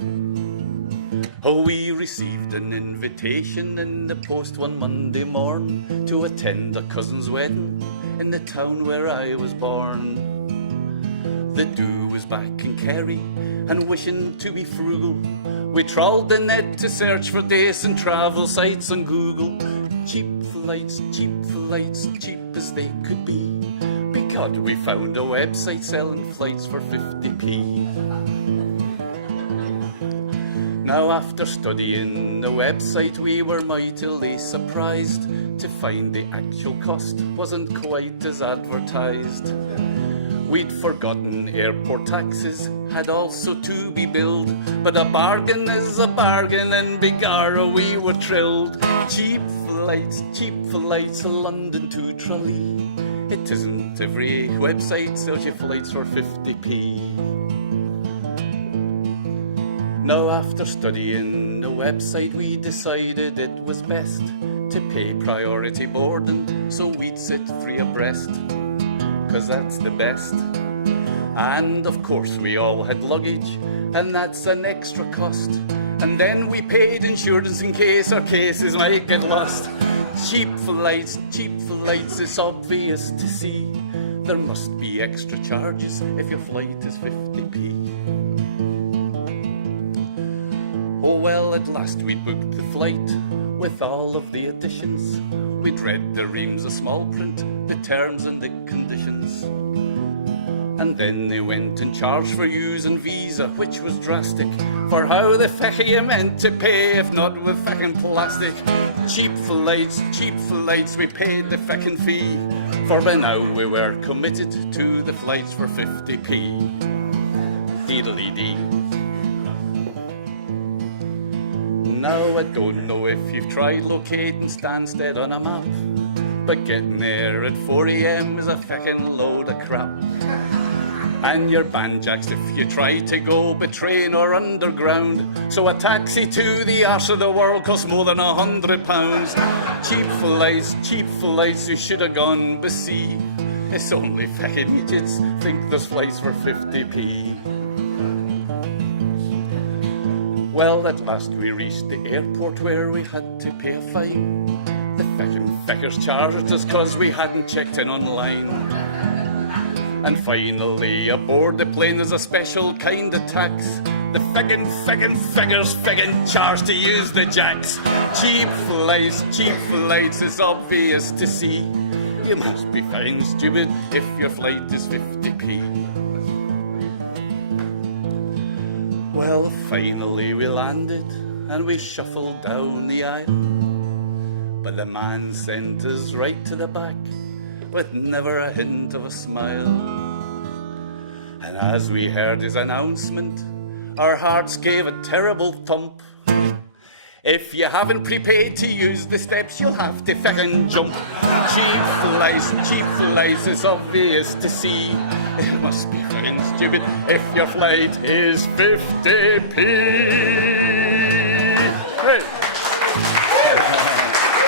Oh, we received an invitation in the post one Monday morn to attend a cousin's wedding in the town where I was born. The do was back in Kerry and wishing to be frugal. We trawled the net to search for decent travel sites on Google. Cheap flights, cheap as they could be. Because we found a website selling flights for 50p. Now after studying the website we were mightily surprised to find the actual cost wasn't quite as advertised. We'd forgotten airport taxes had also to be billed, but a bargain is a bargain and begorra we were thrilled. Cheap flights, London to Tralee. It isn't every website sells you flights for 50p. Now after studying the website we decided it was best to pay priority boarding so we'd sit free abreast, 'cause that's the best. And of course we all had luggage and that's an extra cost. And then we paid insurance in case our cases might get lost. Cheap flights, it's obvious to see. There must be extra charges if your flight is 50p. Oh well, at last we'd booked the flight with all of the additions. We'd read the reams of small print, the terms and the conditions. And then they went and charged for using Visa, which was drastic. For how the feck are you meant to pay if not with feckin' plastic? Cheap flights, we paid the feckin' fee. For by now we were committed to the flights for 50p. Deedly-dee. Now I don't know if you've tried locating Stansted on a map, but getting there at 4 AM is a feckin' load of crap. And you're banjaxed if you try to go by train or underground. So a taxi to the arse of the world costs more than £100. Cheap flights, you should have gone by sea. It's only feckin' idiots think there's flights for 50p. Well, at last we reached the airport where we had to pay a fine. The feckin' feckers charged us 'cause we hadn't checked in online. And finally, aboard the plane there's a special kind of tax. The feckin' charged to use the jacks. Cheap flights, it's obvious to see. You must be fine stupid if your flight is 50p. Well, finally we landed and we shuffled down the aisle. But the man sent us right to the back with never a hint of a smile. And as we heard his announcement, our hearts gave a terrible thump. If you haven't prepaid to use the steps, you'll have to feckin' jump. Cheap flights, it's obvious to see. It must be feckin' stupid if your flight is 50p. Hey.